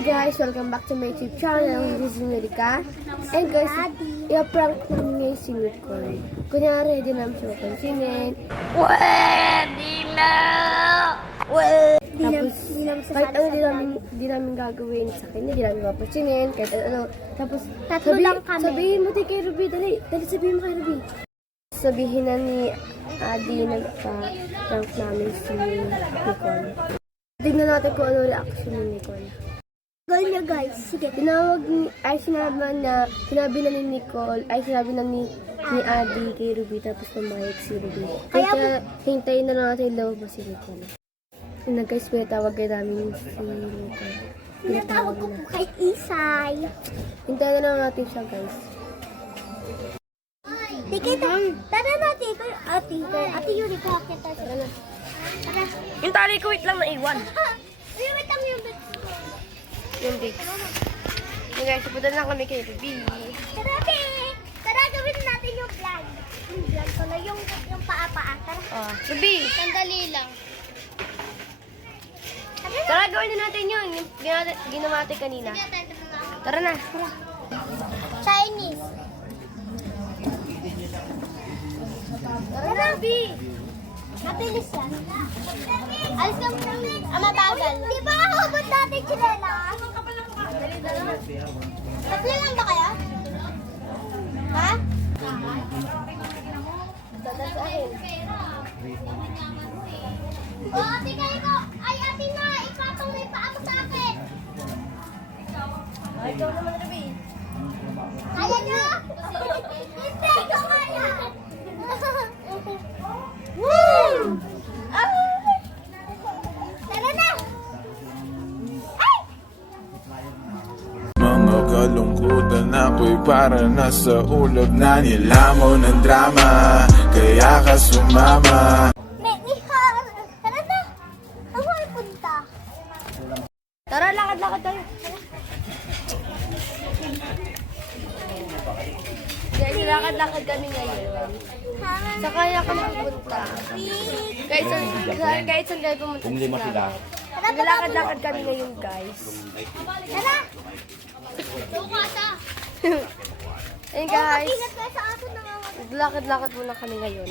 Hi guys! Welcome back to my YouTube channel. This is America. And guys, i-prank namin ngayon si Nicole. Kunyari, di namin siya mapansinin. Pwede na! Tapos, kahit ano di namin gagawin sa kanya, di namin mapansinin, kahit ano. Tapos, sabihin mo kay Ruby, dali sabihin mo kay Ruby. Sabihin na ni Adi nagpa-prank namin si Nicole. Tignan natin kung ano reaction ni Nicole. Goal niya guys, sige. Sinabi na ni Nicole, sinabi na ni Adi kay Ruby, tapos pumayag si Ruby. Kaya hintayin na lang natin lumabas si Nicole. Yun guys, pinatawag kayo namin si Nicole. Pinatawag ko po kay Isay. Hintayin na lang natin siya guys. Tara natin. Ate Yuri, kakita siya. Tara. Yung tali ko, wait lang na iwan. Wait lang yung bits. Yung bits. Yung guys, pupunta na kami kay Ruby. Tara, Tara, gawin natin yung vlog. Yung vlog ko na yung paa-paa. Tara. Ruby! Sandali lang. Tara, gawin na natin yun. Yung ginawa natin kanina. Tara na. Chinese. Tara, Ruby! Mabilis yan. Alis ka mo namin. Mabagal. Di ba hubot natin chinela? Tatlo lang ba kaya? Ha? Dadasahin. Ate kayo ko. Ay, ate na. Ipatong na yung paa mo sa akin. Ikaw naman, Ruby. Kaya nyo? Hindi ko kaya. Woo! Tara na! Ay! Mga kalungkutan ako'y para nasa ulap na nilamaw ng drama. Kaya ka sumama. Nihar! Tara na! Saan ko punta? Tara, lakad-lakad tayo. Guys, lakad-lakad kami ngayon. Sa kaya kami pupunta. Kahit saan kayo pumunta sila. Naglalakad-lakad kami ngayon, guys. Tara! Sukata! Ayun, guys. Ingat kayo sa aso na nga. Naglalakad-lakad muna kami ngayon.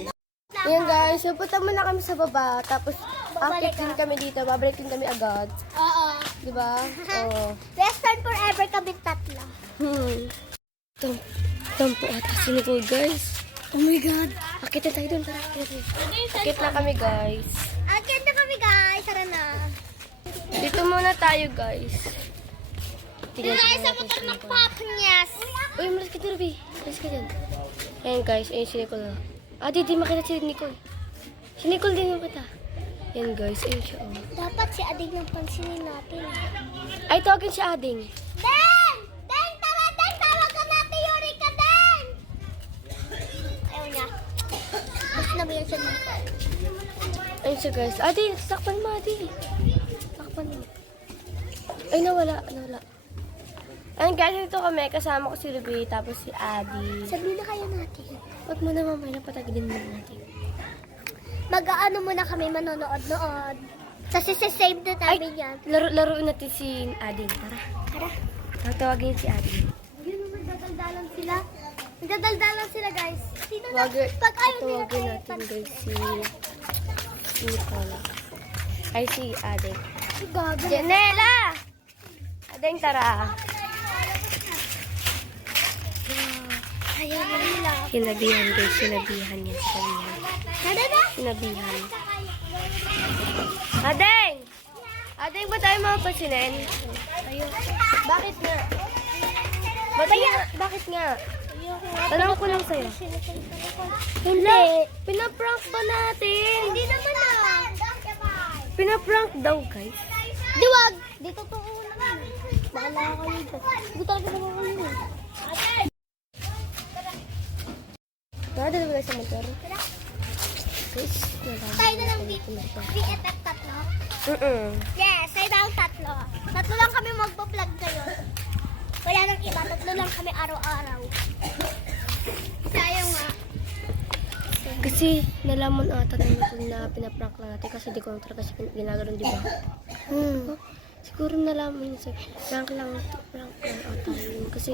Ayun, guys. Pupunta muna kami sa baba. Tapos, akit din kami dito. Babalik din kami agad. Oo. Diba? Oo. Best friend forever kami tatlo. Tampo ata si Nicole, guys. Oh my God. Akit na tayo dun. Tara, akit na kami, guys. Agad na kami guys. Tara na. Dito muna tayo, guys. Dito tayo sa motor ng Papanyas. Uy, malas ka dyan, Ruby. Malas ka dyan. Ayan, guys. Ayan si Nicole. Di makita si Nicole. Si Nicole din makita. Ayan, guys. Ayan siya, oh. Dapat si Ading yung pansinin natin. Ay, tawagin si Ading. Den! Den! Tara, Den! Tawag ka natin, Yuri ka, Den! Ayaw niya. Mas nabiyan siya dito. Ayun siya, guys. Sakpan mo, Adi. Sakpan mo. Ay, nawala. Ayun, guys. Ito kami. Kasama ko si Ruby. Tapos si Adi. Sabihin na kayo natin. Huwag mo na, mamay. Napatagilin mo natin. Mag-aano muna kami manonood-nood. Kasi save na namin yan. Laruin natin si Ading. Tara. Tara. Tawagin si Ading. Yun, magdadaldalan sila. Magdadaldalan sila, guys. Sino na? Tawagin Pag ayaw nila natin, tayo, guys, si Nicole. Ay, si Ading. si Gaga. Janela! Ading, tara. Ayaw nila. Sinabihan, guys. Sinabihan yan. Tara na. Sinabihan. Ading! Ading, ba tayo mapasinin? Bakit nga? Bakit nga? Tanong ko lang sa'yo. Hindi. Pinaprank pa natin. Hindi naman na. Pinaprank daw, guys. Diwag! Di totoo naman. Bahala ka nito. Gusto ka naman ko yun. Nadala ba sa motor? Guys, Tayo na lang BFF tatlo. Yes, tayo na lang tatlo. Tatlo lang kami magpa-vlog ngayon. Wala nang iba. Tatlo lang kami araw-araw. Sayang nga. Kasi nalaman ata ng Nicole na pinaprank lang natin kasi di ko talaga siya ginagano, di ba? Si siguro nalaman niya sa prank lang ata yun. Kasi,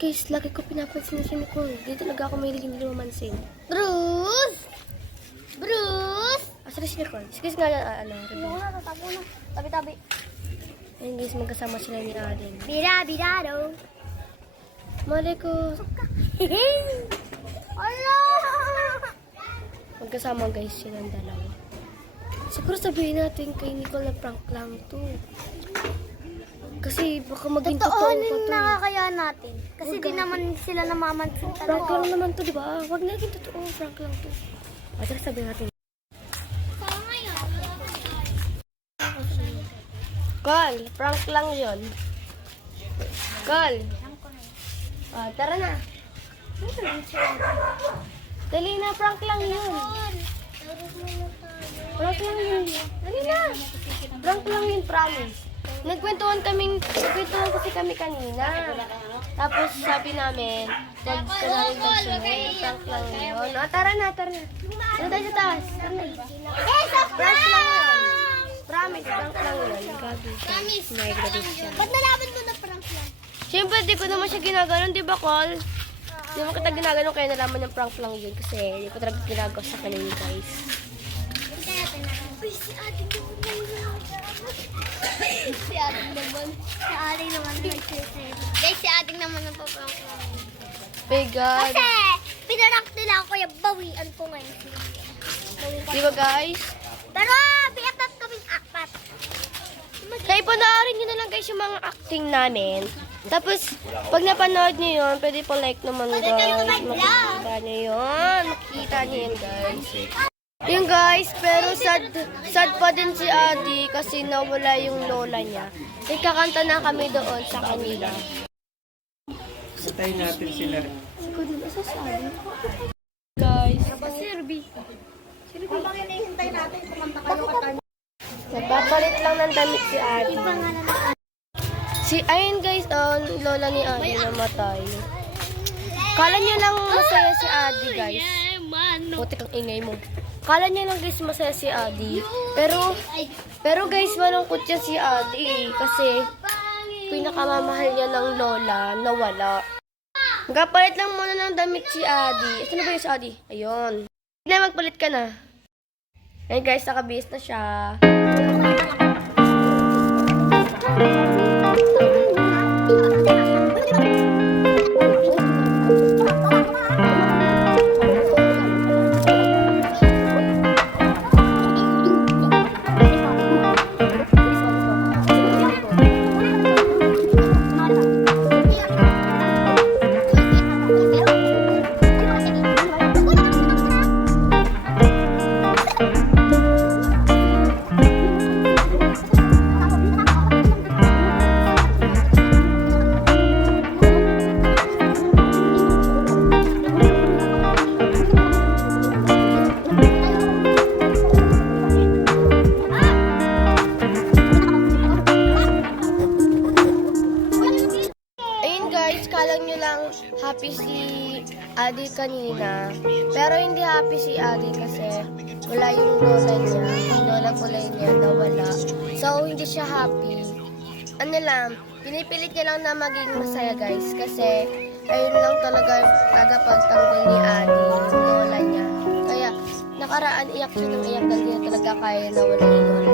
guys, lagi ko pinapansin na si Nicole. Di talaga ako mahilig hindi lumamansin. Bruce! Bruce! Asa na si Nicole? Sige nga, review. Ayoko na, tatapo na. Tabi-tabi. Ayun guys, magkasama sila ni Aden. Bira-birado. Malay ko, Ala! magkasama guys silang dalawa. Siguro sabihin natin kay Nicole na prank lang to. Kasi baka maging totoo pa Totoonin to. na kaya natin. Kasi Huwag di ka- naman sila namamansin Prank talaga. lang naman to, di ba? Huwag na naging totoo, prank lang to. At sabihin natin. So ngayon, Call, prank lang yun. Call. Tara na. Dali na, prank lang yun. Prank lang yun. Dali na. Prank lang yun, promise. Nagkwentuhan kasi kami kanina. Tapos sabi namin, wag ka namin magsunod. Prank lang yun. Tara na. Tara tayo sa taas. Tara na. it's a Prank lang yun. prank! Promise, prank lang yun. Gabi siya. Promise, May prank gabi lang siya. yun. Ba't nalaman mo na prank lang? Siyempre, di ko naman siya ginaganon, di ba, Col? Di mo kita ginaganon, kaya nalaman yung prank lang yun. Kasi di ko talaga ginagawa sa kanila, guys. Hindi natin na. Uy, si Ading naman. Si Ading naman. Si Ading naman nagsisabi. Guys, si Ading naman ang paprank lang. Bigod. Kasi, pinarank nila ako yung bawian ko ngayon. Di ba, guys? Pero, BFF kaming apat. Kaya panoorin nyo na lang, guys, yung mga acting namin. Tapos, pag napanood nyo yun, pwede po like naman, guys. Makikita nyo yun. Makikita nyo yun, guys. Yun, guys, pero sad pa din si Adi kasi nawala yung lola niya. Ikakanta na kami doon sa kanila. Patayin natin sila. Ikaw din, asa si Adi? Guys, nagpapalit lang ng damit si Adi. Ayun guys, lola ni Adi namatay. Kala niya lang masaya si Adi, guys. Puti kang ingay mo. Kala niya lang guys masaya si Adi. Pero guys, malungkot siya si Adi kasi pinakamamahal niya ng lola nawala. Magpapalit lang muna ng damit si Adi. Ito na ba yung si Adi? Ayun. Sige na, magpalit ka na. Ayun guys, nakabihis na siya. Ayun guys, kalang nyo lang happy si Adi kanina. Pero hindi happy si Adi kasi wala yung lola niya. Yung lola kulay niya nawala. So, hindi siya happy. Ano lang, pinipilit niya lang na maging masaya guys. Kasi, ayun lang talaga tagapagtanggol ni Adi, yung lola niya. Kaya, nakaraan iyak siya ng iyak dahil hindi niya talaga kaya na wala yung lola